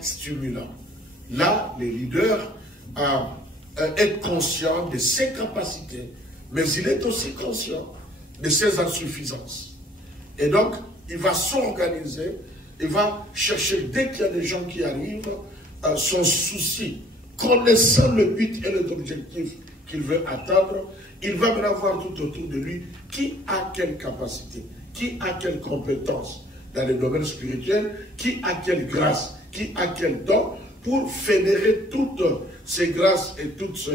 stimulant. Là, les leaders est conscient de ses capacités, mais il est aussi conscient de ses insuffisances. Et donc, il va s'organiser, il va chercher, dès qu'il y a des gens qui arrivent, son souci, connaissant le but et les objectifs qu'il veut atteindre, il va bien voir tout autour de lui qui a quelle capacité, qui a quelle compétence dans le domaine spirituel, qui a quelle grâce, qui a quel don, pour fédérer toutes ces grâces et toutes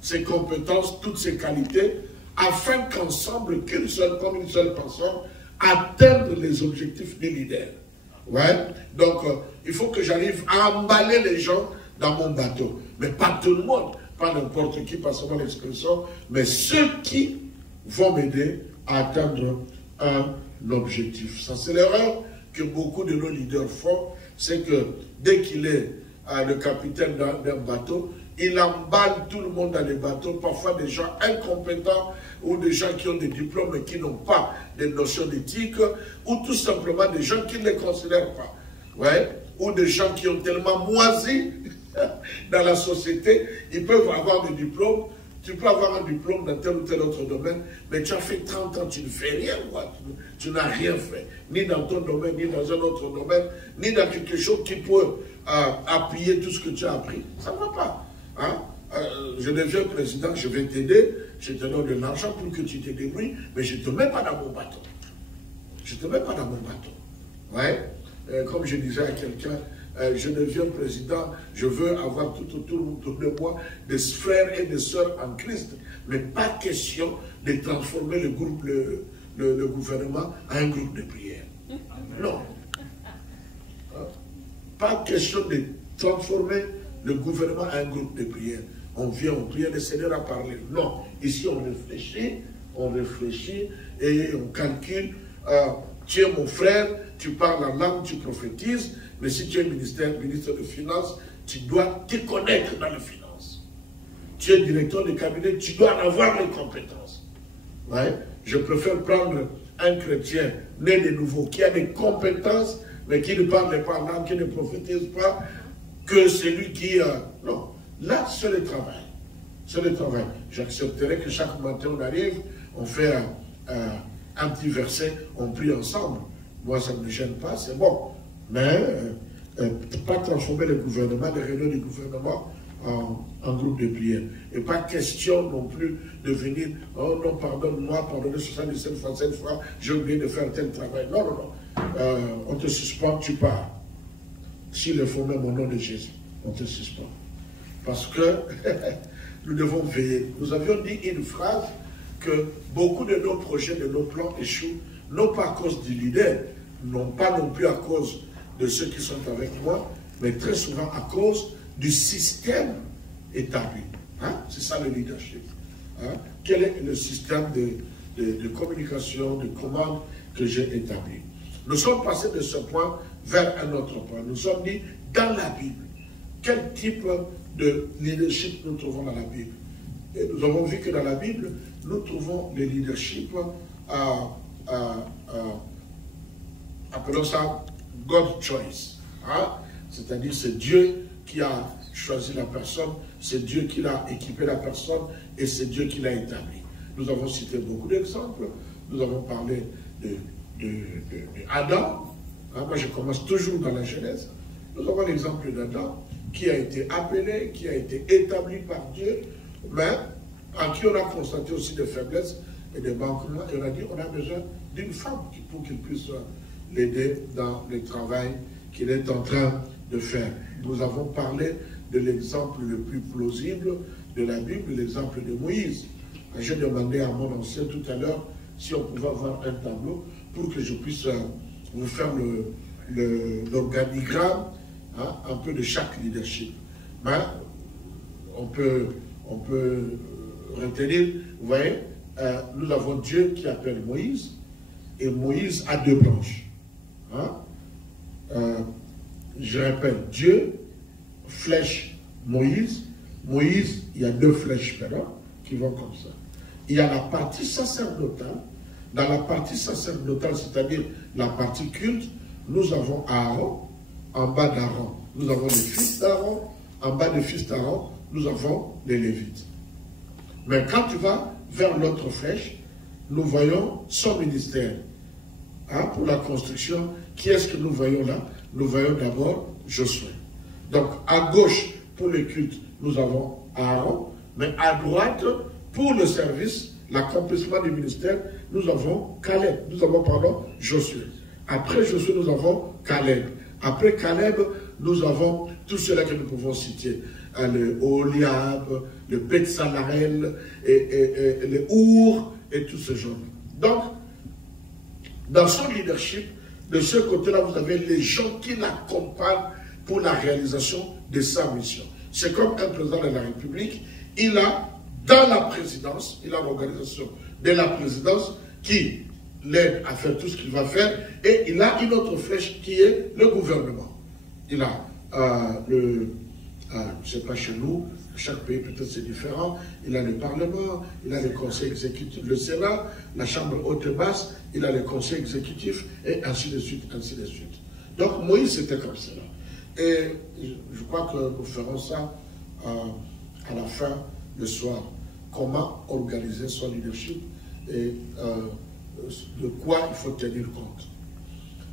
ces compétences, toutes ces qualités, afin qu'ensemble, comme une seule personne, atteignent les objectifs du leader. Ouais? Donc, il faut que j'arrive à emballer les gens dans mon bateau. Mais pas tout le monde, pas n'importe qui, pas seulement l'expression, mais ceux qui vont m'aider à atteindre un objectif. Ça, c'est l'erreur que beaucoup de nos leaders font, c'est que dès qu'il est le capitaine d'un bateau, il emballe tout le monde dans les bateaux, parfois des gens incompétents ou des gens qui ont des diplômes et qui n'ont pas de notions d'éthique, ou tout simplement des gens qui ne les considèrent pas. Ouais? Ou des gens qui ont tellement moisi dans la société, ils peuvent avoir des diplômes. Tu peux avoir un diplôme dans tel ou tel autre domaine, mais tu as fait 30 ans, tu ne fais rien, quoi. Tu n'as rien fait, ni dans ton domaine, ni dans un autre domaine, ni dans quelque chose qui peut appuyer tout ce que tu as appris. Ça ne va pas. Hein? Je deviens président, je vais t'aider, je te donne de l'argent pour que tu te débrouilles, mais je ne te mets pas dans mon bateau. Je ne te mets pas dans mon bateau. Ouais? Comme je disais à quelqu'un, je deviens président, je veux avoir tout autour de moi des frères et des sœurs en Christ, mais pas question de transformer le gouvernement en un groupe de prière. Non. Pas question de transformer le gouvernement en un groupe de prière. On vient, on prie, le Seigneur a parlé. Non. Ici, on réfléchit et on calcule. Tu es mon frère, tu parles la langue, tu prophétises, mais si tu es ministre de Finances, tu dois te connaître dans les finances. Tu es directeur de cabinet, tu dois en avoir les compétences. Ouais. Je préfère prendre un chrétien né de nouveau, qui a des compétences, mais qui ne parle pas la langue, qui ne prophétise pas, que celui qui... non, là, c'est le travail. C'est le travail. J'accepterai que chaque matin on arrive, on fait un petit verset, on prie ensemble. Moi, ça ne me gêne pas, c'est bon. Mais pas transformer le gouvernement, les réunions du gouvernement en groupe de prière. Et pas question non plus de venir, oh non, pardonne-moi, pardonnez 77 fois, 7 fois, j'ai oublié de faire tel travail. Non, non, non. On te suspend, tu pars. S'il faut même au nom de Jésus, on te suspend. Parce que nous devons veiller. Nous avions dit une phrase que beaucoup de nos projets, de nos plans échouent, non pas à cause du leader, non pas non plus à cause de ceux qui sont avec moi, mais très souvent à cause du système établi. Hein? C'est ça le leadership. Hein? Quel est le système de communication, de commande que j'ai établi? Nous sommes passés de ce point vers un autre point. Nous sommes dit dans la Bible. Quel type de leadership nous trouvons dans la Bible? Et nous avons vu que dans la Bible, nous trouvons le leadership, appelons ça God choice. Hein? C'est-à-dire c'est Dieu qui a choisi la personne, c'est Dieu qui l'a équipé la personne et c'est Dieu qui l'a établi. Nous avons cité beaucoup d'exemples. Nous avons parlé d'Adam. Hein? Moi je commence toujours dans la Genèse. Nous avons l'exemple d'Adam qui a été appelé, qui a été établi par Dieu, mais en qui on a constaté aussi des faiblesses et des manquements. Et on a dit on a besoin d'une femme pour qu'il puisse l'aider dans le travail qu'il est en train de faire. Nous avons parlé de l'exemple le plus plausible de la Bible, l'exemple de Moïse. J'ai demandé à mon ancien tout à l'heure si on pouvait avoir un tableau pour que je puisse vous faire l'organigramme, hein, un peu de chaque leadership. Mais on peut retenir, vous voyez, nous avons Dieu qui appelle Moïse, et Moïse a deux branches. Hein? Je répète, Dieu flèche Moïse. Moïse, il y a deux flèches maintenant qui vont comme ça. Il y a la partie sacerdotale. Dans la partie sacerdotale, c'est-à-dire la partie culte, nous avons Aaron en bas d'Aaron, nous avons les fils d'Aaron. En bas des fils d'Aaron, nous avons les Lévites. Mais quand tu vas vers l'autre flèche, nous voyons son ministère. Hein, pour la construction, qui est-ce que nous voyons là? Nous voyons d'abord Josué. Donc, à gauche, pour le culte, nous avons Aaron. Mais à droite, pour le service, l'accomplissement du ministère, nous avons Caleb. Nous avons, pardon, Josué. Après Josué, nous avons Caleb. Après Caleb, nous avons tous ceux-là que nous pouvons citer. Le Oliab, le Betsalarel, et le Our, et tous ces gens. Donc, dans son leadership, de ce côté-là, vous avez les gens qui l'accompagnent pour la réalisation de sa mission. C'est comme un président de la République, il a, dans la présidence, il a l'organisation de la présidence qui l'aide à faire tout ce qu'il va faire, et il a une autre flèche qui est le gouvernement. Il a je ne sais pas chez nous, chaque pays peut-être c'est différent, il a le Parlement, il a le Conseil exécutif, le Sénat, la Chambre haute et basse, il a le Conseil exécutif, et ainsi de suite, ainsi de suite. Donc Moïse c'était comme cela. Et je crois que nous ferons ça à la fin du soir. Comment organiser son leadership et de quoi il faut tenir compte.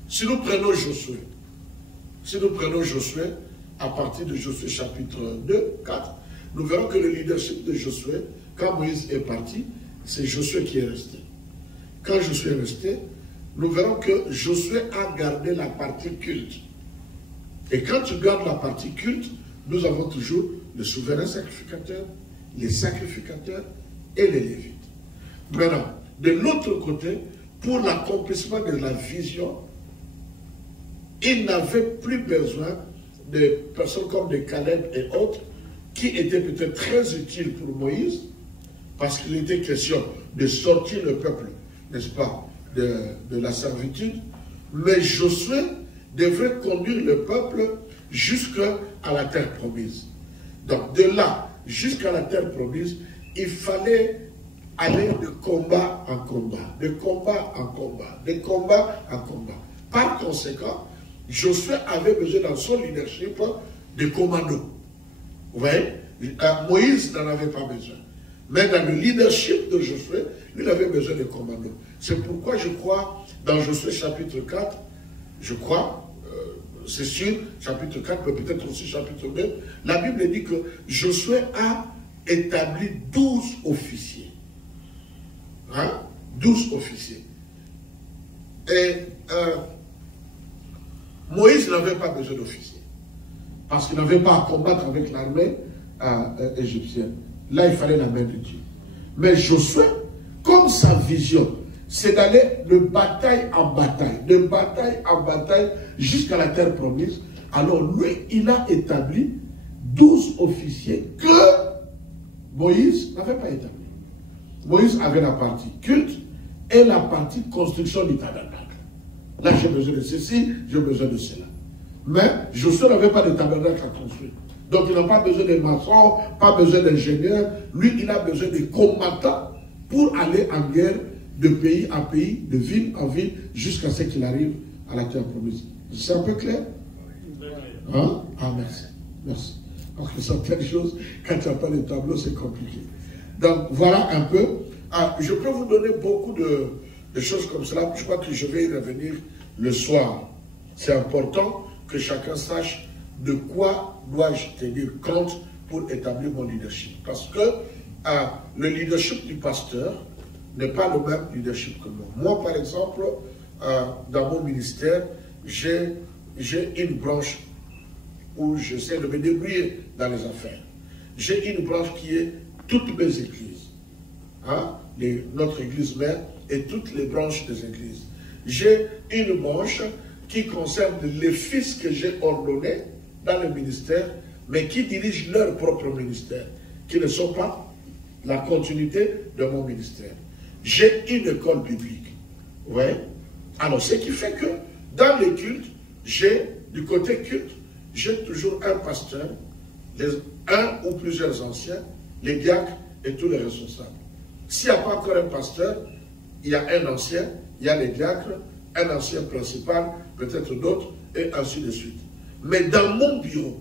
Si nous prenons Josué, à partir de Josué chapitre 2, 4, nous verrons que le leadership de Josué, quand Moïse est parti, c'est Josué qui est resté. Quand Josué est resté, nous verrons que Josué a gardé la partie culte. Et quand tu gardes la partie culte, nous avons toujours le souverain sacrificateur, les sacrificateurs et les Lévites. Maintenant, de l'autre côté, pour l'accomplissement de la vision, il n'avait plus besoin de personnes comme des Caleb et autres, qui étaient peut-être très utiles pour Moïse, parce qu'il était question de sortir le peuple, n'est-ce pas, de la servitude. Mais Josué devrait conduire le peuple jusqu'à la terre promise. Donc de là jusqu'à la terre promise, il fallait aller de combat en combat, de combat en combat, de combat en combat. Par conséquent, Josué avait besoin dans son leadership de commandos. Vous voyez, Moïse n'en avait pas besoin. Mais dans le leadership de Josué, il avait besoin de commandos. C'est pourquoi je crois, dans Josué chapitre 4, je crois, c'est sûr, chapitre 4, mais peut-être aussi chapitre 2, la Bible dit que Josué a établi 12 officiers. Hein? 12 officiers. Et Moïse n'avait pas besoin d'officiers. Parce qu'il n'avait pas à combattre avec l'armée égyptienne. Là, il fallait la main de Dieu. Mais Josué, comme sa vision, c'est d'aller de bataille en bataille, jusqu'à la terre promise. Alors lui, il a établi 12 officiers que Moïse n'avait pas établi. Moïse avait la partie culte et la partie construction du tabernacle. Là, j'ai besoin de ceci, j'ai besoin de cela. Mais Josué n'avait pas de tabernacle à construire. Donc il n'a pas besoin de maçons, pas besoin d'ingénieurs. Lui, il a besoin de combattants pour aller en guerre de pays en pays, de ville en ville, jusqu'à ce qu'il arrive à la terre promise. C'est un peu clair? Hein? Ah, merci. Merci. Parce que certaines choses, quand tu n'as pas de tableau, c'est compliqué. Donc, voilà un peu. Ah, je peux vous donner beaucoup de choses comme cela. Je crois que je vais y revenir le soir. C'est important que chacun sache de quoi dois-je tenir compte pour établir mon leadership. Parce que le leadership du pasteur n'est pas le même leadership que moi. Moi, par exemple, dans mon ministère, j'ai une branche où j'essaie de me débrouiller dans les affaires. J'ai une branche qui est toutes mes églises. Hein? Notre église mère et toutes les branches des églises. J'ai une branche qui concerne les fils que j'ai ordonnés dans le ministère, mais qui dirigent leur propre ministère, qui ne sont pas la continuité de mon ministère. J'ai une école biblique. Ouais. Alors, ce qui fait que dans les cultes, du côté culte, j'ai toujours un pasteur, un ou plusieurs anciens, les diacres et tous les responsables. S'il n'y a pas encore un pasteur, il y a un ancien, il y a les diacres, un ancien principal, peut-être d'autres, et ainsi de suite. Mais dans mon bureau,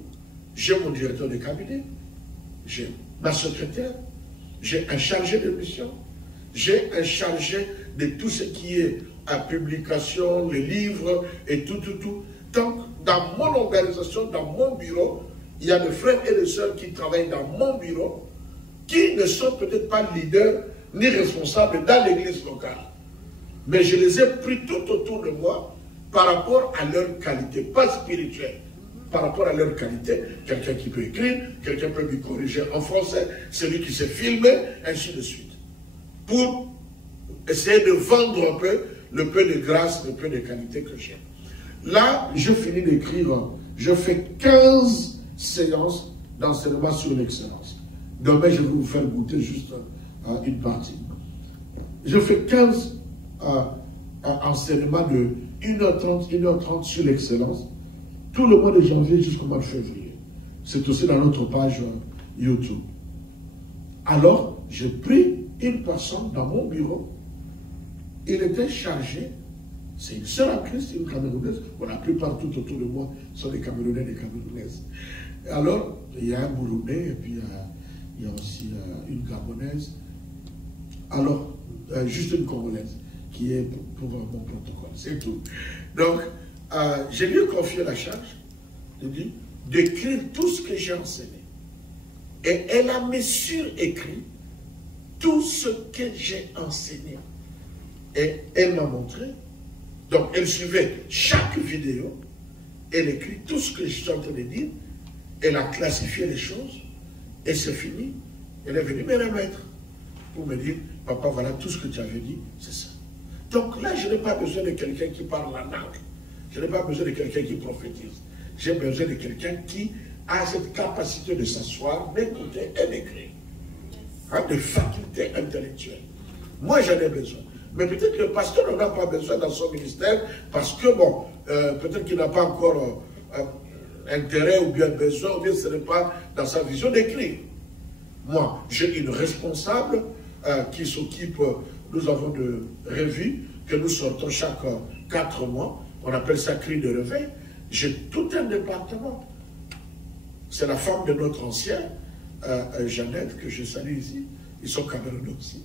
j'ai mon directeur de cabinet, j'ai ma secrétaire, j'ai un chargé de mission, j'ai un chargé de tout ce qui est à publication, les livres et tout. Donc, dans mon organisation, dans mon bureau, il y a des frères et des sœurs qui travaillent dans mon bureau, qui ne sont peut-être pas leaders ni responsables dans l'église locale. Mais je les ai pris tout autour de moi par rapport à leur qualité, pas spirituelle, par rapport à leur qualité. Quelqu'un qui peut écrire, quelqu'un peut lui corriger en français, celui qui sait filmer, ainsi de suite. Pour essayer de vendre un peu le peu de grâce, le peu de qualité que j'ai. Là, je finis d'écrire, je fais 15 séances d'enseignement sur l'excellence. Demain, je vais vous faire goûter juste une partie. Je fais 15 enseignements de 1h30, 1h30 sur l'excellence, tout le mois de janvier jusqu'au mois de février. C'est aussi dans notre page YouTube. Alors, j'ai pris une personne dans mon bureau. Il était chargé, c'est une sœur en Christ, une Camerounaise. Bon, la plupart tout autour de moi sont des Camerounais et des Camerounaises. Alors, il y a un Burundais et puis il y a aussi une Gabonaise. Alors, juste une Congolaise qui est pour mon protocole, c'est tout. Donc, je lui ai confié la charge d'écrire tout ce que j'ai enseigné. Et elle a me surécrit tout ce que j'ai enseigné. Et elle m'a montré. Donc, elle suivait chaque vidéo. Elle écrit tout ce que je suis en train de dire. Elle a classifié les choses. Et c'est fini. Elle est venue me remettre pour me dire, papa, voilà tout ce que tu avais dit, c'est ça. Donc là, je n'ai pas besoin de quelqu'un qui parle la langue. Je n'ai pas besoin de quelqu'un qui prophétise. J'ai besoin de quelqu'un qui a cette capacité de s'asseoir, d'écouter et d'écrire. De facultés intellectuelles. Moi, j'en ai besoin. Mais peut-être que le pasteur n'en a pas besoin dans son ministère parce que, bon, peut-être qu'il n'a pas encore intérêt ou bien besoin, ou bien ce n'est pas dans sa vision d'écrire. Moi, j'ai une responsable qui s'occupe, nous avons de revues que nous sortons chaque 4 mois. On appelle ça cri de réveil. J'ai tout un département. C'est la femme de notre ancien, Jeannette, que je salue ici. Ils sont camerounais aussi.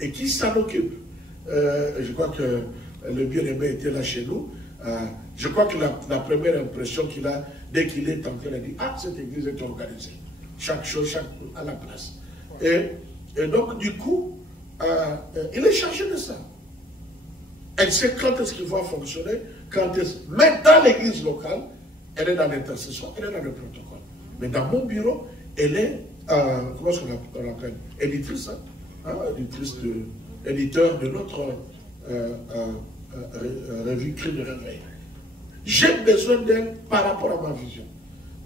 Et qui s'en occupe. Je crois que le bien-aimé était là chez nous. Je crois que la première impression qu'il a, dès qu'il est entré, il a dit, ah, cette église est organisée. Chaque chose, à la place. Et donc, du coup, il est chargé de ça. Elle sait quand est-ce qu'il va fonctionner, mais dans l'église locale, elle est dans l'intercession, elle est dans le protocole. Mais dans mon bureau, elle est, comment est-ce qu'on l'appelle? Éditrice, hein? Éditeur de notre revue Cri de Réveil. J'ai besoin d'elle par rapport à ma vision.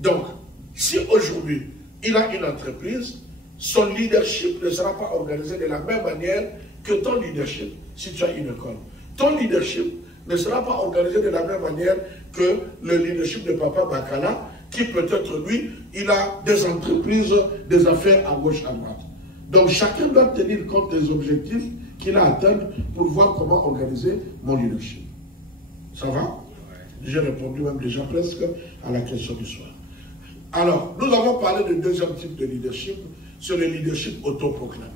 Donc, si aujourd'hui, il a une entreprise, son leadership ne sera pas organisé de la même manière que ton leadership si tu as une école. Ton leadership ne sera pas organisé de la même manière que le leadership de Papa Bakala, qui peut-être lui, il a des entreprises, des affaires à gauche, à droite. Donc chacun doit tenir compte des objectifs qu'il a atteints pour voir comment organiser mon leadership. Ça va? J'ai répondu même déjà presque à la question du soir. Alors, nous avons parlé de deuxième type de leadership, c'est le leadership autoproclamé.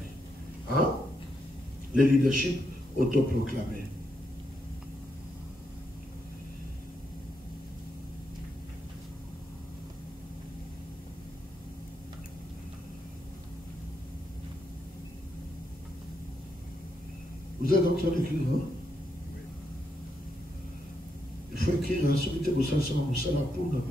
Hein? Le leadership autoproclamé. Vous êtes en train d'écrire, hein? Il faut écrire, hein, celui qui est au sein de la poule,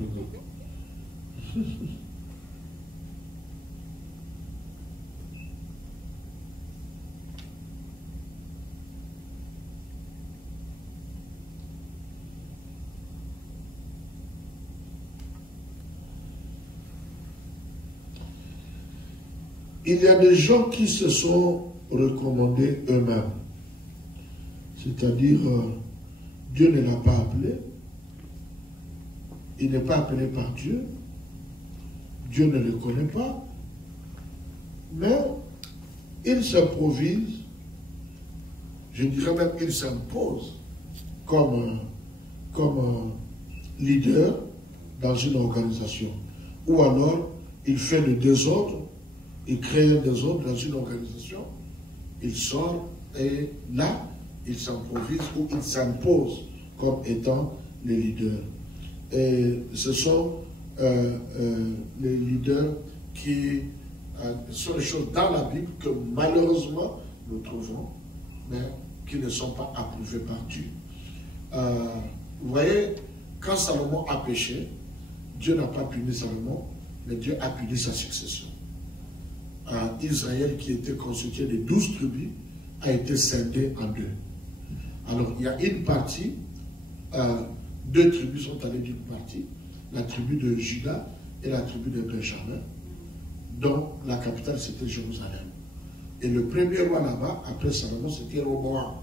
il y a des gens qui se sont recommandés eux-mêmes. C'est-à-dire, Dieu ne l'a pas appelé. Il n'est pas appelé par Dieu. Dieu ne le connaît pas. Mais il s'improvise, je dirais même qu'il s'impose comme leader dans une organisation. Ou alors, il fait le désordre, il crée un désordre dans une organisation, il sort et là, il s'improvise ou il s'impose comme étant les leaders. Et ce sont les leaders qui sont les choses dans la Bible que malheureusement nous trouvons, mais qui ne sont pas approuvées par Dieu. Vous voyez, quand Salomon a péché, Dieu n'a pas puni Salomon, mais Dieu a puni sa succession. Israël, qui était constitué de 12 tribus, a été scindé en deux. Alors, il y a une partie, deux tribus sont allées d'une partie, la tribu de Juda et la tribu de Benjamin, dont la capitale c'était Jérusalem. Et le premier roi là-bas, après Salomon, c'était Roboam.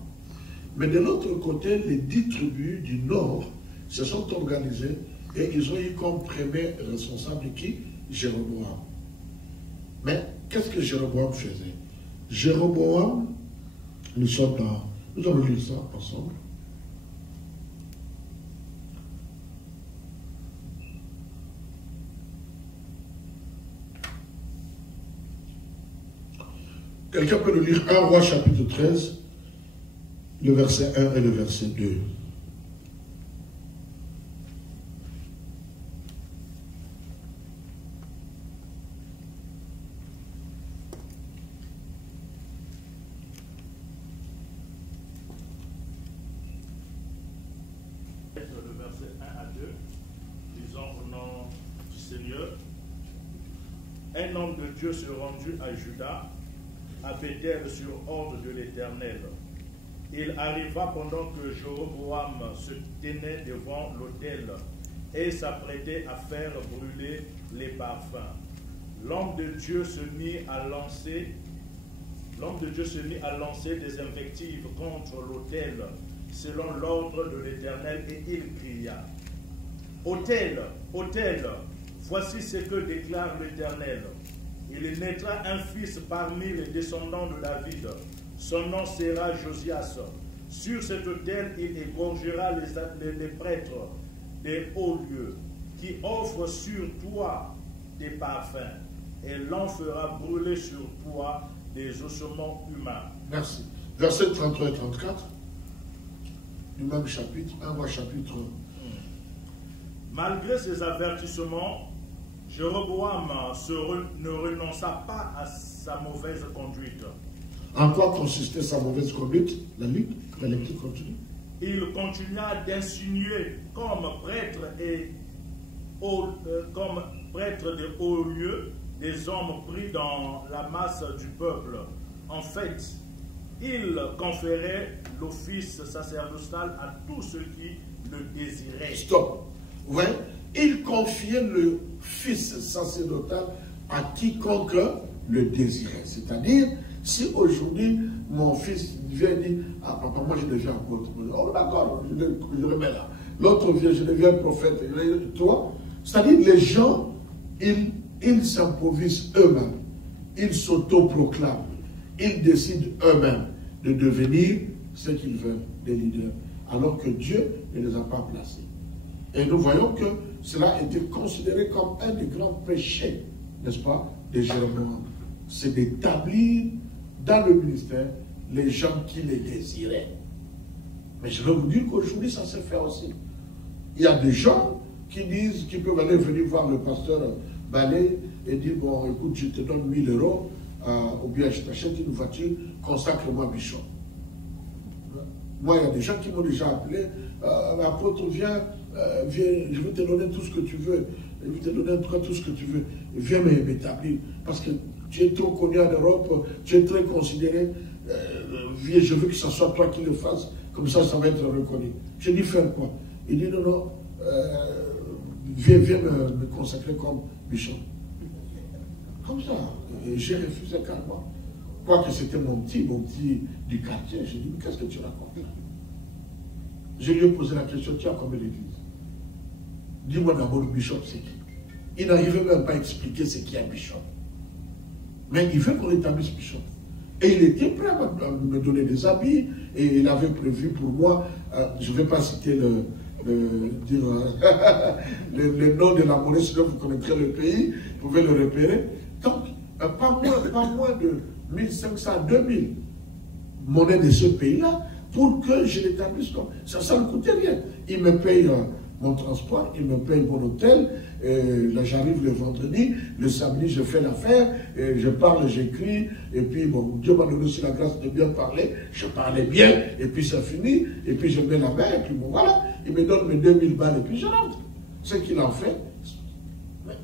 Mais de l'autre côté, les 10 tribus du nord se sont organisées et ils ont eu comme premier responsable qui? Jéroboam. Mais qu'est-ce que Jéroboam faisait? Jéroboam, nous allons lire ça ensemble. Quelqu'un peut nous lire 1 Roi chapitre 13, le verset 1 et le verset 2. Le verset 1 à 2, disons au nom du Seigneur. Un homme de Dieu se rendit à Juda, à Bethel sur ordre de l'Éternel. Il arriva pendant que Jéroboam se tenait devant l'autel et s'apprêtait à faire brûler les parfums. L'homme de Dieu se mit à lancer des invectives contre l'autel selon l'ordre de l'Éternel et il cria: Autel, autel, voici ce que déclare l'Éternel. Il naîtra un fils parmi les descendants de David. Son nom sera Josias. Sur cet autel, il égorgera les prêtres des hauts lieux, qui offrent sur toi des parfums, et l'on fera brûler sur toi des ossements humains. Merci. Versets 33 et 34, du même chapitre, 1 Roi chapitre. Malgré ces avertissements, Jéroboam ne renonça pas à sa mauvaise conduite. En quoi consistait sa mauvaise conduite? La lecture continue. Il continua d'insinuer comme prêtre des hauts lieux des hommes pris dans la masse du peuple. En fait, il conférait l'office sacerdotal à tous ceux qui le désiraient. Stop. Ouais. Il confiait le fils sacerdotal à quiconque le désirait. C'est-à-dire, si aujourd'hui mon fils vient dire: ah papa, moi je deviens apôtre. Oh d'accord, je le mets là. L'autre vient, je deviens prophète. Toi, c'est-à-dire les gens, ils s'improvisent eux-mêmes. Ils s'autoproclament. Ils décident eux-mêmes de devenir ce qu'ils veulent, des leaders. Alors que Dieu ne les a pas placés. Et nous voyons que cela a été considéré comme un des grands péchés, n'est-ce pas, des Jéroboam. C'est d'établir dans le ministère les gens qui les désiraient. Mais je vais vous dire qu'aujourd'hui, ça se fait aussi. Il y a des gens qui disent, qui peuvent aller venir voir le pasteur Balé et dire: bon, écoute, je te donne 1000 euros, ou bien je t'achète une voiture, consacre-moi Bishop. Moi, il y a des gens qui m'ont déjà appelé: l'apôtre, viens, je vais te donner tout ce que tu veux, je vais te donner tout ce que tu veux, viens m'établir, parce que tu es trop connu en Europe, tu es très considéré, viens, je veux que ce soit toi qui le fasses, comme ça, ça va être reconnu. Je dis: faire quoi? Il dit: non, non, viens me consacrer comme bishop. Comme ça, j'ai refusé carrément. Quoique c'était mon petit du quartier, j'ai dit: mais qu'est-ce que tu racontes? Je lui ai posé la question: tu as combien d'églises? Dis-moi d'abord, le bishop, c'est qui? Il n'arrivait même pas à expliquer ce qu'est un bishop. Mais il veut qu'on établisse bishop. Et il était prêt à me donner des habits, et il avait prévu pour moi, je ne vais pas citer dire le nom de la monnaie, sinon vous connaîtrez le pays, vous pouvez le repérer. Donc, pas moins de 1500 à 2000 monnaies de ce pays-là pour que je l'établisse comme ça. Ça ne coûtait rien. Il me paye mon transport, il me paye mon hôtel. Là, j'arrive le vendredi, le samedi, je fais l'affaire, je parle, j'écris, et puis, bon, Dieu m'a donné aussi la grâce de bien parler, je parlais bien, et puis ça finit, et puis je mets la main, et puis bon, voilà, il me donne mes 2000 balles, et puis je rentre. C'est qu'il en fait.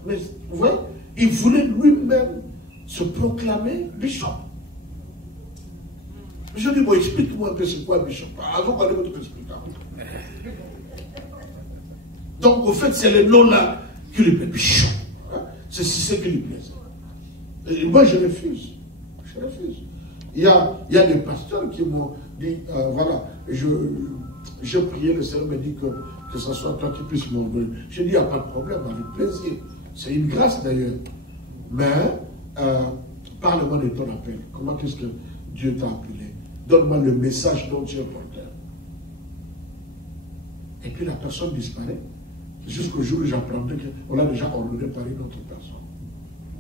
Mais vous voyez, il voulait lui-même se proclamer bishop. Je dis, bon, explique-moi un peu c'est quoi bishop. Avant qu'on ait votre explication. Donc, au fait, c'est le nom-là qui lui plaît, bishop. C'est ce qui lui plaît. Et moi, je refuse. Je refuse. Il y a des pasteurs qui m'ont dit, voilà, je priais, le Seigneur m'a dit que ce soit toi qui puisses m'envoyer. Je dis, il n'y a pas de problème, avec plaisir. C'est une grâce d'ailleurs. Mais, parle-moi de ton appel. Comment est-ce que Dieu t'a appelé? Donne-moi le message dont tu es porteur. Et puis la personne disparaît. Jusqu'au jour où j'apprendais qu'on l'a déjà ordonné par une autre personne.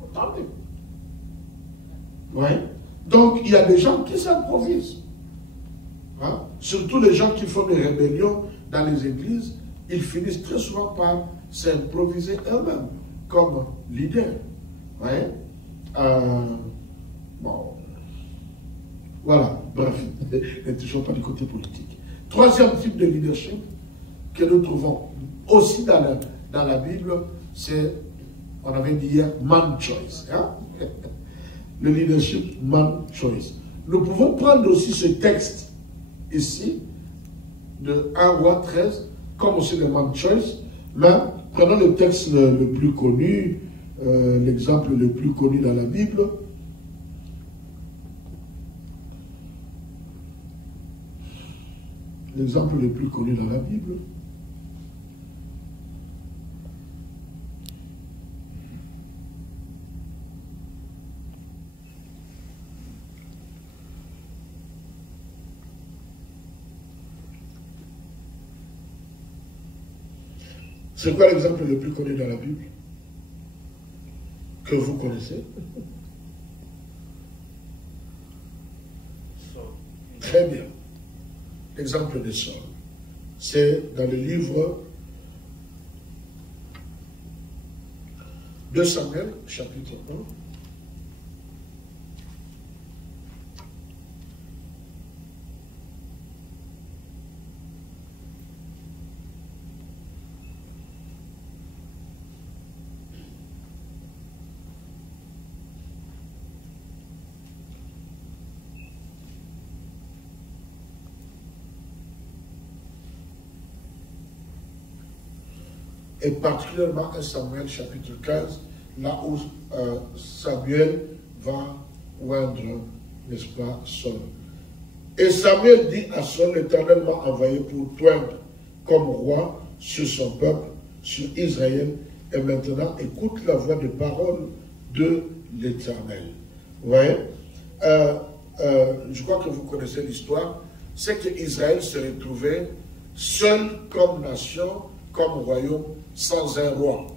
Attendez. Ouais. Donc, il y a des gens qui s'improvisent. Hein? Surtout les gens qui font des rébellions dans les églises, ils finissent très souvent par s'improviser eux-mêmes comme leaders. Ouais. Bon. Voilà. Bref. Ne touchons pas du côté politique. Troisième type de leadership que nous trouvons aussi dans la Bible, c'est, on avait dit hier, man choice. Hein? Le leadership, man choice. Nous pouvons prendre aussi ce texte ici, de 1 Roi 13, comme aussi le man choice, mais prenons le texte le plus connu, l'exemple le plus connu dans la Bible. L'exemple le plus connu dans la Bible. C'est quoi l'exemple le plus connu dans la Bible? Que vous connaissez? Très bien. L'exemple de Saul. C'est dans le livre de Samuel, chapitre 1. Et particulièrement un Samuel chapitre 15, là où Samuel va oindre, n'est-ce pas, Saul. Et Samuel dit à Saul, l'Éternel m'a envoyé pour toindre comme roi sur son peuple, sur Israël, et maintenant écoute la voix des paroles de l'Éternel. Vous voyez, je crois que vous connaissez l'histoire, c'est qu'Israël se retrouvait seul comme nation, comme royaume, sans un roi.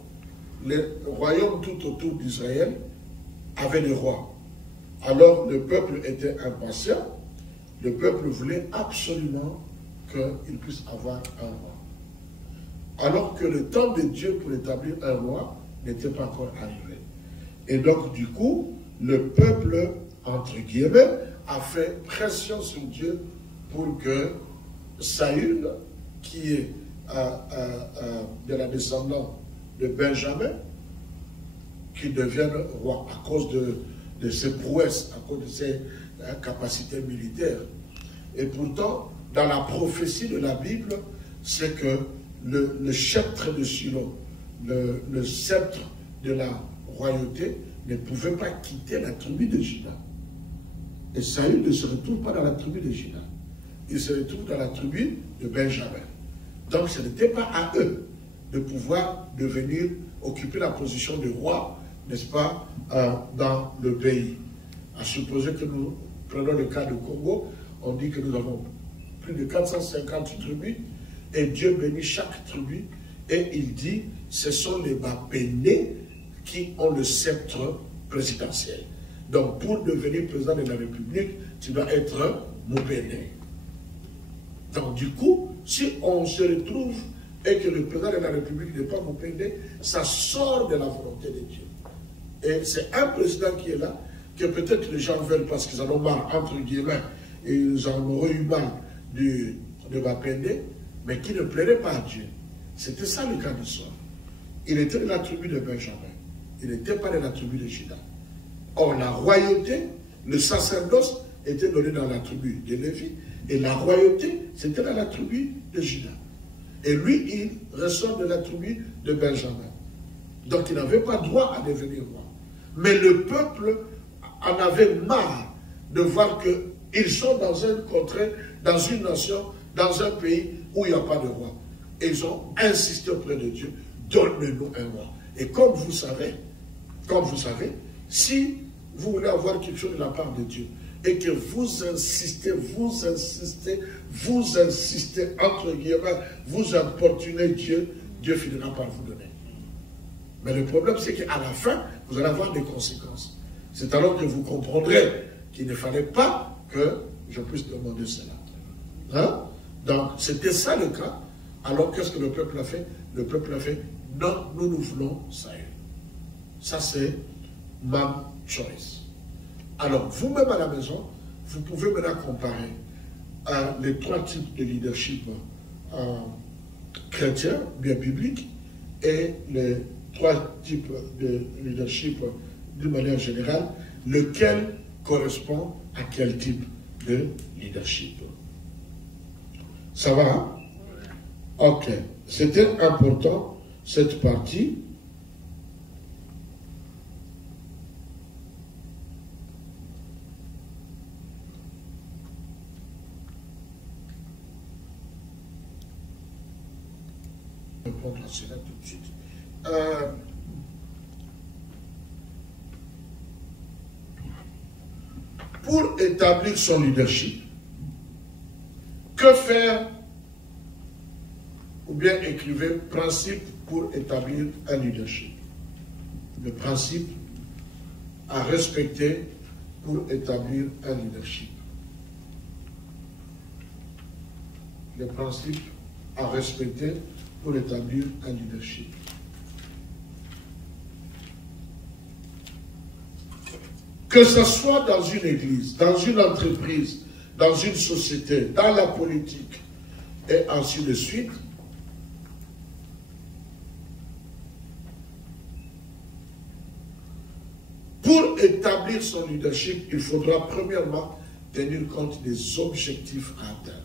Les royaumes tout autour d'Israël avaient des rois. Alors le peuple était impatient, le peuple voulait absolument qu'il puisse avoir un roi. Alors que le temps de Dieu pour établir un roi n'était pas encore arrivé. Et donc du coup, le peuple, entre guillemets, a fait pression sur Dieu pour que Saül, qui est de la descendance de Benjamin, qui devienne roi à cause de ses prouesses, à cause de ses capacités militaires. Et pourtant, dans la prophétie de la Bible, c'est que le sceptre de Shilo, le sceptre de la royauté, ne pouvait pas quitter la tribu de Juda. Et Saül ne se retrouve pas dans la tribu de Juda. Il se retrouve dans la tribu de Benjamin. Donc ce n'était pas à eux de pouvoir devenir, occuper la position de roi, n'est-ce pas, dans le pays. À supposer que nous prenons le cas du Congo, on dit que nous avons plus de 450 tribus, Et Dieu bénit chaque tribu. Et il dit, ce sont les Bapénés qui ont le sceptre présidentiel. Donc, pour devenir président de la République, tu dois être Mopéné. Donc, du coup, si on se retrouve et que le président de la République n'est pas Mopéné, ça sort de la volonté de Dieu. Et c'est un président qui est là, que peut-être les gens veulent parce qu'ils en ont marre, entre guillemets, et ils en auraient eu marre de Bapéné, mais qui ne plairait pas à Dieu. C'était ça le cas d'histoire. Il était de la tribu de Benjamin. Il n'était pas de la tribu de Juda. Or, la royauté, le sacerdoce était donné dans la tribu de Lévi, et la royauté, c'était dans la tribu de Juda. Et lui, il ressort de la tribu de Benjamin. Donc, il n'avait pas droit à devenir roi. Mais le peuple en avait marre de voir qu'ils sont dans une contrée, dans une nation, dans un pays où il n'y a pas de roi. Et ils ont insisté auprès de Dieu, donne-nous un roi. Et comme vous savez, si vous voulez avoir quelque chose de la part de Dieu, et que vous insistez, entre guillemets, vous importunez Dieu, Dieu finira par vous donner. Mais le problème, c'est qu'à la fin, vous allez avoir des conséquences. C'est alors que vous comprendrez qu'il ne fallait pas que je puisse demander cela. Hein? Donc, c'était ça le cas. Alors, qu'est-ce que le peuple a fait? Le peuple a fait, non, nous voulons Saül. Ça, c'est ma choice. Alors, vous-même à la maison, vous pouvez maintenant comparer les trois types de leadership chrétiens, bien bibliques, et les trois types de leadership d'une manière générale, lequel correspond à quel type de leadership. Ça va, hein? Ok. C'était important, cette partie. Je vais répondre à cela tout de suite. Pour établir son leadership, que faire? Ou bien écrivez principe pour établir un leadership. Le principe à respecter pour établir un leadership. Le principe à respecter pour établir un leadership. Que ce soit dans une église, dans une entreprise, dans une société, dans la politique, et ainsi de suite, pour établir son leadership, il faudra premièrement tenir compte des objectifs à atteindre.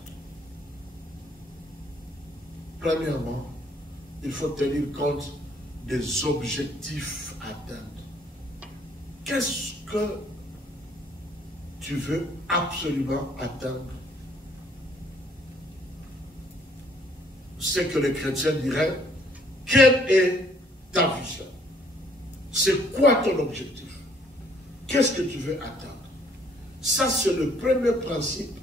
Premièrement, il faut tenir compte des objectifs à atteindre. Qu'est-ce que tu veux absolument atteindre? C'est que les chrétiens diraient, quelle est ta vision? C'est quoi ton objectif? Qu'est-ce que tu veux atteindre? Ça, c'est le premier principe,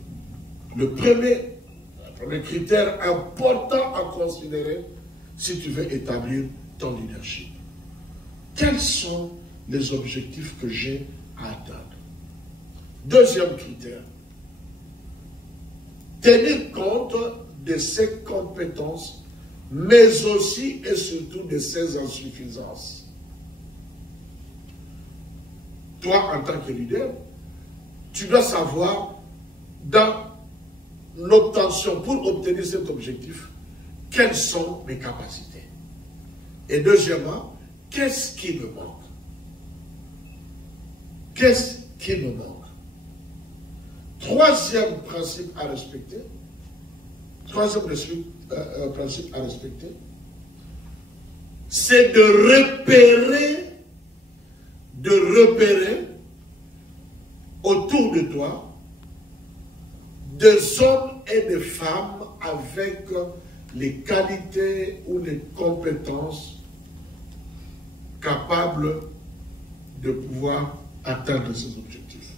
le premier critère important à considérer si tu veux établir ton leadership. Quels sont les objectifs que j'ai à atteindre? Deuxième critère, tenir compte de ses compétences, mais aussi et surtout de ses insuffisances. Toi, en tant que leader, tu dois savoir, dans l'obtention, pour obtenir cet objectif, quelles sont mes capacités. Et deuxièmement, qu'est-ce qui me manque? Qu'est-ce qui me manque? Troisième principe à respecter, c'est de repérer autour de toi des hommes et des femmes avec les qualités ou les compétences capables de pouvoir atteindre ces objectifs.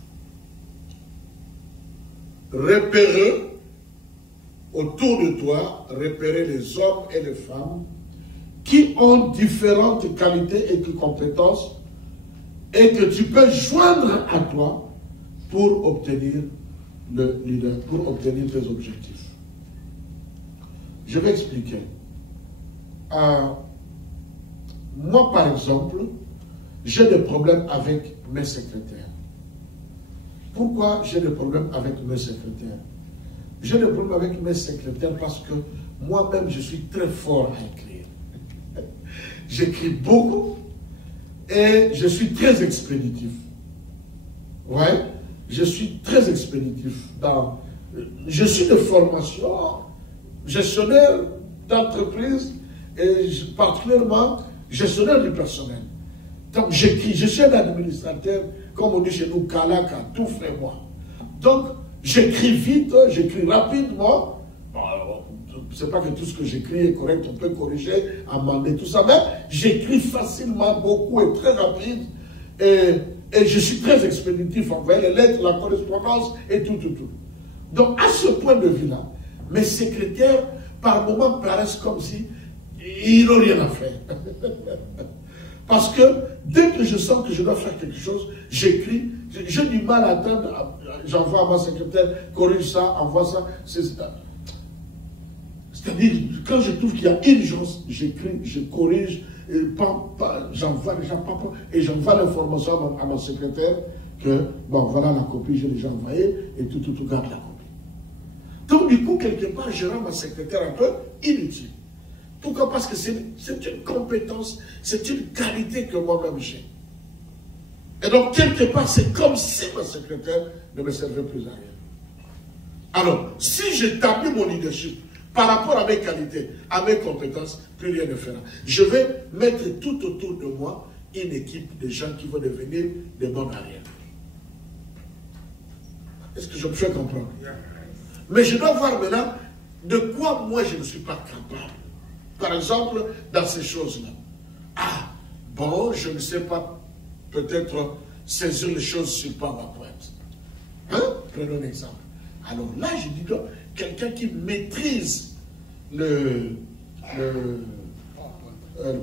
Repérer autour de toi repérer les hommes et les femmes qui ont différentes qualités et compétences et que tu peux joindre à toi pour obtenir le leader, pour obtenir tes objectifs. Je vais expliquer. Moi, par exemple, j'ai des problèmes avec mes secrétaires. Pourquoi j'ai des problèmes avec mes secrétaires? J'ai des problèmes avec mes secrétaires parce que moi-même, je suis très fort à écrire. J'écris beaucoup et je suis très expéditif. Ouais, je suis très expéditif. Je suis de formation gestionnaire d'entreprise et particulièrement gestionnaire du personnel. Donc j'écris, je suis un administrateur, comme on dit chez nous, Kalaka, tout fait moi. Donc j'écris vite, j'écris rapidement. C'est pas que tout ce que j'écris est correct, on peut corriger, amender, tout ça, mais j'écris facilement, beaucoup et très rapide. Et je suis très expéditif, envoyer les lettres, la correspondance et tout. Donc à ce point de vue-là, mes secrétaires, par moments, paraissent comme si ils n'ont rien à faire. Parce que dès que je sens que je dois faire quelque chose, j'écris, j'ai du mal à attendre, j'envoie à ma secrétaire, corrige ça, envoie ça. C'est-à-dire, quand je trouve qu'il y a urgence, j'écris, je corrige, j'envoie et j'envoie l'information à mon secrétaire que, bon, voilà la copie, j'ai déjà envoyée, et tout, garde la copie. Donc, du coup, quelque part, je rends ma secrétaire un peu inutile. Pourquoi? Parce que c'est une compétence, c'est une qualité que moi-même j'ai. Et donc, quelque part, c'est comme si ma secrétaire ne me servait plus à rien. Alors, si j'établis mon leadership par rapport à mes qualités, à mes compétences, plus rien ne fera. Je vais mettre tout autour de moi une équipe de gens qui vont devenir des bons arrières. Est-ce que je me fais comprendre? Mais je dois voir maintenant de quoi moi je ne suis pas capable. Par exemple, dans ces choses-là. Ah, bon, je ne sais pas peut-être saisir les choses sur PowerPoint. Hein? Prenons un exemple. Alors là, je dis donc, quelqu'un qui maîtrise le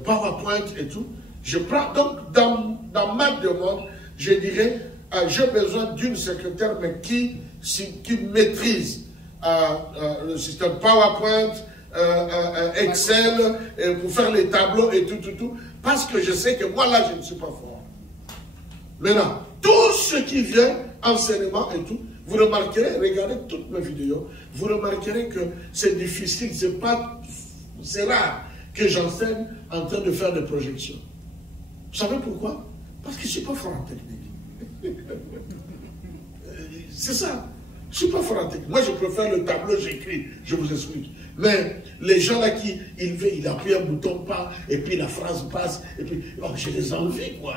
PowerPoint et tout, je prends donc dans ma demande, je dirais, j'ai besoin d'une secrétaire, mais qui maîtrise le système PowerPoint, Excel, pour faire les tableaux et tout, parce que je sais que moi là, je ne suis pas fort. Maintenant, tout ce qui vient, enseignement et tout, vous remarquerez, regardez toutes mes vidéos, vous remarquerez que c'est difficile, c'est rare que j'enseigne en train de faire des projections. Vous savez pourquoi? Parce que je ne suis pas fort en technique. C'est ça. Je ne suis pas fort en technique. Moi, je préfère le tableau, j'écris, je vous explique. Mais les gens là il appuie un bouton, pas, et puis la phrase passe, et puis, oh, je les envie, quoi.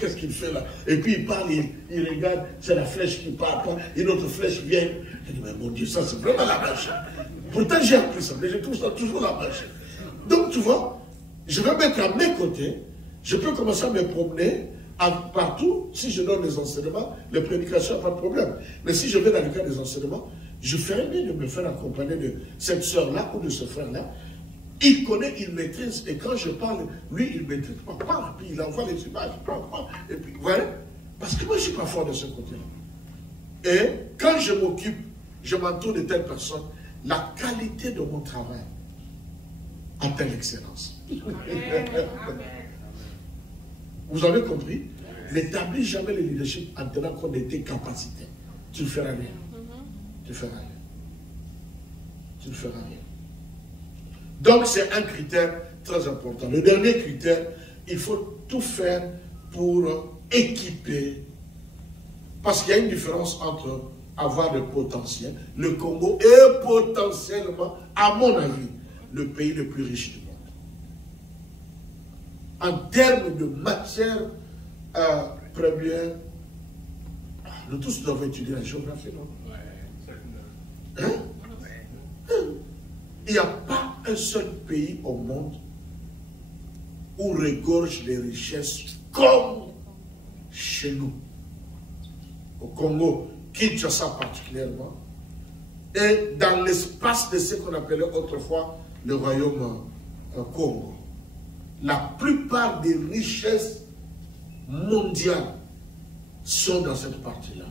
Qu'est-ce qu'il fait là? Et puis il parle, il regarde, c'est la flèche qui part, une autre flèche vient. Je dis, mais mon Dieu, ça c'est vraiment la vache. Pourtant j'ai appris ça, mais je trouve ça toujours la vache. Donc tu vois, je vais mettre à mes côtés, je peux commencer à me promener partout. Si je donne des enseignements, les prédications, pas de problème. Mais si je vais dans le cadre des enseignements, je ferais mieux de me faire accompagner de cette soeur-là ou de ce frère-là. Il connaît, il maîtrise, et quand je parle, lui, il maîtrise pas, puis il envoie les images, et puis, voilà. Parce que moi, je ne suis pas fort de ce côté-là. Et quand je m'occupe, je m'entoure de telle personne, la qualité de mon travail atteint l'excellence. Vous avez compris? N'établis jamais le leadership en tenant compte de tes capacités. Tu ne feras rien. Tu ne feras rien. Tu ne feras rien. Donc, c'est un critère très important. Le dernier critère, il faut tout faire pour équiper. Parce qu'il y a une différence entre avoir le potentiel. Le Congo est potentiellement, à mon avis, le pays le plus riche du monde. En termes de matière première, nous tous devons étudier la géographie, non? Hein? Il n'y a pas un seul pays au monde où regorge les richesses comme chez nous. Au Congo, Kinshasa particulièrement, et dans l'espace de ce qu'on appelait autrefois le royaume Congo. La plupart des richesses mondiales sont dans cette partie-là.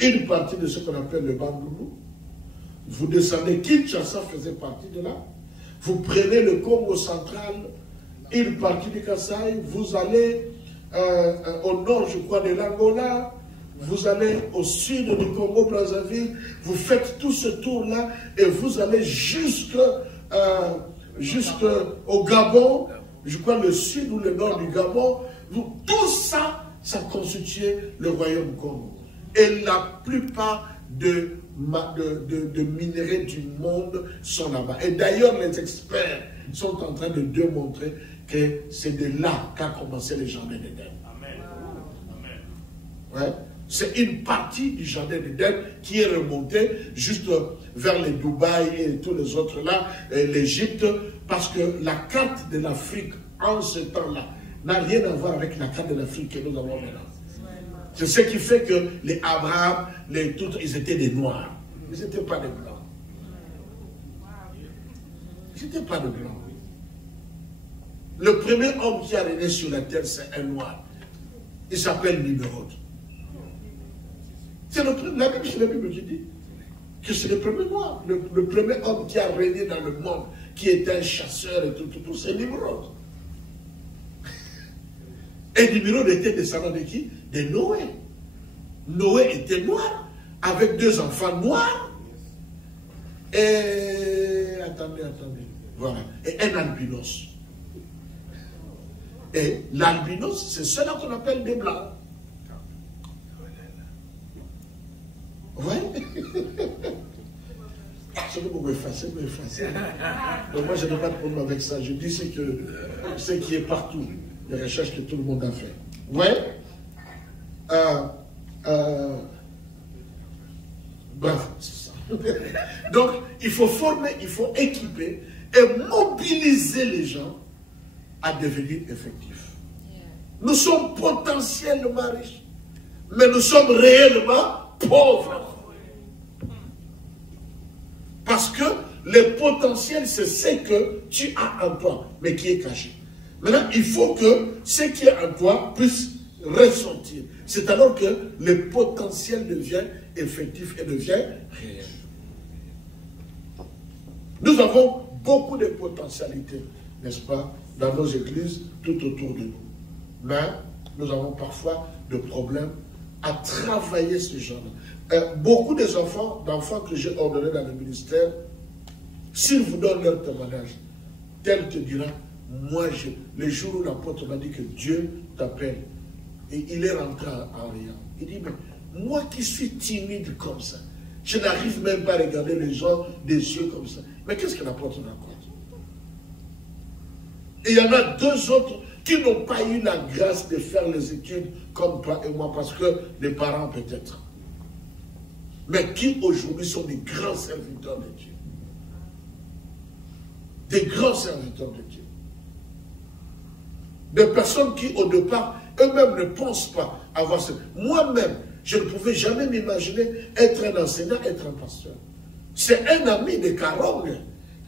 Une partie de ce qu'on appelle le Bandundu. Vous descendez, Kinshasa faisait partie de là. Vous prenez le Congo central, une partie du Kasaï, vous allez au nord, je crois, de l'Angola, vous allez au sud du Congo-Brazzaville, vous faites tout ce tour-là et vous allez jusqu'au Gabon, je crois le sud ou le nord du Gabon. Tout ça, ça constituait le royaume Congo. Et la plupart de minerais du monde sont là-bas. Et d'ailleurs, les experts sont en train de démontrer que c'est de là qu'a commencé le jardin d'Éden. Amen. Ouais. C'est une partie du jardin d'Éden qui est remontée juste vers les Dubaï et tous les autres là, l'Égypte, parce que la carte de l'Afrique en ce temps-là n'a rien à voir avec la carte de l'Afrique que nous avons maintenant. C'est ce qui fait que les Abraham, ils étaient des Noirs. Ils n'étaient pas des Blancs. Ils n'étaient pas des Blancs. Le premier homme qui a régné sur la terre, c'est un Noir. Il s'appelle Nimrod. C'est la Bible qui dit que c'est le premier Noir. Le premier homme qui a régné dans le monde, qui était un chasseur et tout, c'est Nimrod. Et Nimrod était descendant de qui? De Noé. Noé était noir, avec 2 enfants noirs. Et, attendez, voilà. Et un albinos. Et l'albinos, c'est ceux-là qu'on appelle des blancs. Ouais. Je vais vous effacer. Donc moi, je n'ai pas de problème avec ça. Je dis ce qui est partout. Les recherches que tout le monde a fait. Ouais. Bref, c'est ça. Donc, il faut former, il faut équiper et mobiliser les gens à devenir effectifs. Nous sommes potentiellement riches, mais nous sommes réellement pauvres. Parce que le potentiel, c'est ce que tu as en toi, mais qui est caché. Maintenant, il faut que ce qui est en toi puisse ressortir. C'est alors que le potentiel devient effectif et devient réel. Nous avons beaucoup de potentialités, n'est-ce pas, dans nos églises, tout autour de nous. Mais nous avons parfois des problèmes à travailler ce genre-là. Beaucoup des d'enfants que j'ai ordonnés dans le ministère, s'ils vous donnent leur témoignage, tel te dira, moi, le jour où l'apôtre m'a dit que Dieu t'appelle, et il est rentré en riant. Il dit, mais moi qui suis timide comme ça, je n'arrive même pas à regarder les gens des yeux comme ça. Mais qu'est-ce que l'apôtre raconte? Et il y en a 2 autres qui n'ont pas eu la grâce de faire les études comme toi et moi, parce que les parents peut-être. Mais qui aujourd'hui sont des grands serviteurs de Dieu. Des grands serviteurs de Dieu. Des personnes qui, au départ, eux-mêmes ne pensent pas avoir ce... Moi-même, je ne pouvais jamais m'imaginer être un enseignant, être un pasteur. C'est un ami de Karong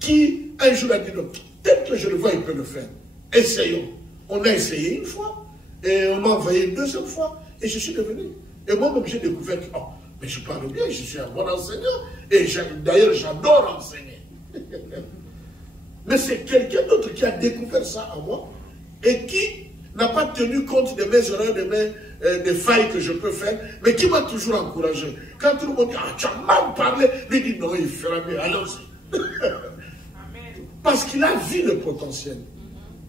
qui, un jour, a dit, non, peut-être que je le vois, il peut le faire. Essayons. On a essayé une fois, et on m'a envoyé une 2e fois, et je suis devenu. Et moi-même, j'ai découvert que, oh, mais je parle bien, je suis un bon enseignant, et d'ailleurs, j'adore enseigner. Mais c'est quelqu'un d'autre qui a découvert ça en moi, et qui n'a pas tenu compte de mes erreurs, des failles que je peux faire, mais qui m'a toujours encouragé. Quand tout le monde dit, ah, tu as mal parlé, lui dit, non, il fera mieux, allons-y. Parce qu'il a vu le potentiel.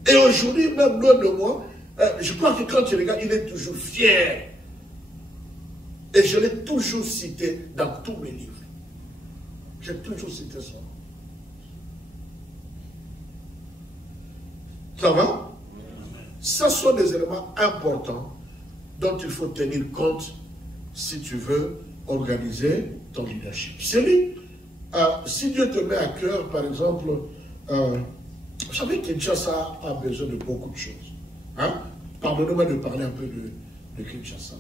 Et aujourd'hui, même loin de moi, je crois que quand tu regardes, il est toujours fier. Et je l'ai toujours cité dans tous mes livres. J'ai toujours cité son nom. Ça va? Ce sont des éléments importants dont il faut tenir compte si tu veux organiser ton leadership. Si Dieu te met à cœur, par exemple, vous savez que Kinshasa a besoin de beaucoup de choses. Hein? Pardonnez-moi de parler un peu de Kinshasa.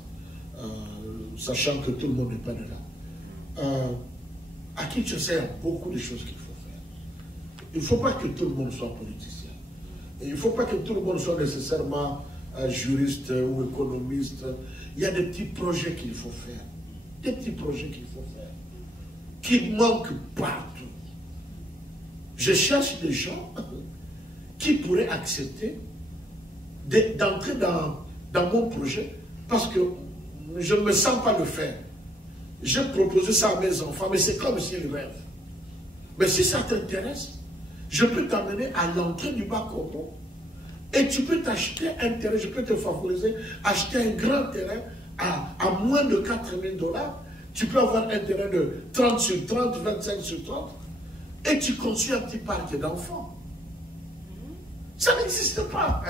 sachant que tout le monde n'est pas de là. À Kinshasa, il y a beaucoup de choses qu'il faut faire. Il ne faut pas que tout le monde soit politicien. Et il ne faut pas que tout le monde soit nécessairement juriste ou économiste. Il y a des petits projets qu'il faut faire. Des petits projets qu'il faut faire. Qui manquent partout. Je cherche des gens qui pourraient accepter d'entrer dans mon projet parce que je ne me sens pas le faire. J'ai proposé ça à mes enfants, mais c'est comme s'ils rêvent. Mais si ça t'intéresse, je peux t'amener à l'entrée du Bas-Congo et tu peux t'acheter un terrain, je peux te favoriser, acheter un grand terrain à moins de 4 000 $. Tu peux avoir un terrain de 30 sur 30, 25 sur 30 et tu construis un petit parc d'enfants. Ça n'existe pas.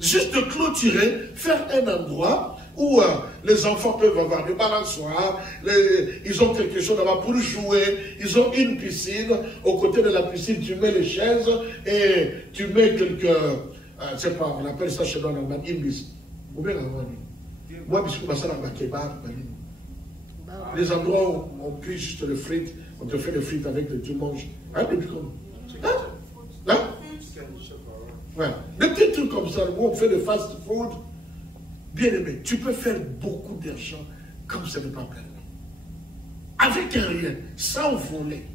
Juste de clôturer, faire un endroit où les enfants peuvent avoir des balançoires, ils ont quelque chose là-bas pour jouer, ils ont une piscine, au côté de la piscine tu mets les chaises et tu mets quelques, je ne sais pas, on appelle ça chez nous en Allemagne, imbis. Moi, les endroits où on cuit juste les frites, on te fait les frites avec et tu manges. Hein, depuis quand? Hein? Ouais. Des petits trucs comme ça, où on fait le fast food. Bien aimé, tu peux faire beaucoup d'argent comme ça n'est pas permis. Avec un rien, sans voler.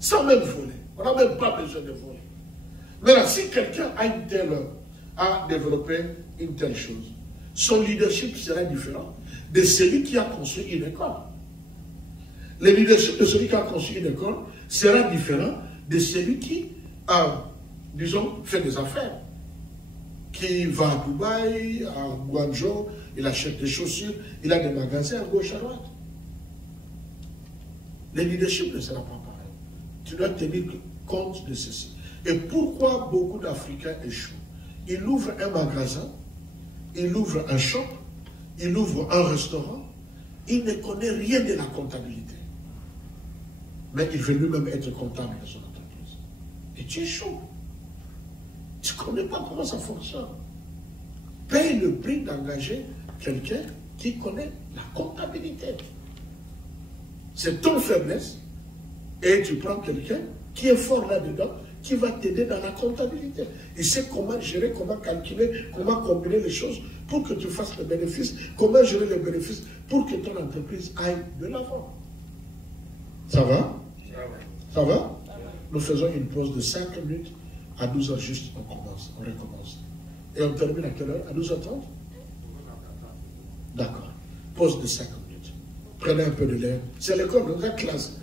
Sans même voler. On n'a même pas besoin de voler. Mais là, si quelqu'un a développé une telle chose, son leadership sera différent de celui qui a construit une école. Le leadership de celui qui a construit une école sera différent de celui qui disons, fait des affaires. Qui va à Dubaï, à Guangzhou, il achète des chaussures, il a des magasins à gauche à droite. Le leadership ne sera pas pareil. Tu dois tenir compte de ceci. Et pourquoi beaucoup d'Africains échouent? Ils ouvrent un magasin, ils ouvrent un shop, ils ouvrent un restaurant, ils ne connaissent rien de la comptabilité. Mais il veut lui-même être comptable de son entreprise. Et tu échoues. Tu ne connais pas comment ça fonctionne. Paye le prix d'engager quelqu'un qui connaît la comptabilité. C'est ton faiblesse. Et tu prends quelqu'un qui est fort là-dedans, qui va t'aider dans la comptabilité. Il sait comment gérer, comment calculer, comment combiner les choses pour que tu fasses le bénéfice, comment gérer les bénéfices pour que ton entreprise aille de l'avant. Ça va? Ça va? Nous faisons une pause de 5 minutes. À 12h juste, on recommence. Et on termine à quelle heure? À 12h30? D'accord. Pause de 5 minutes. Prenez un peu de l'air. C'est l'école, dans la classe.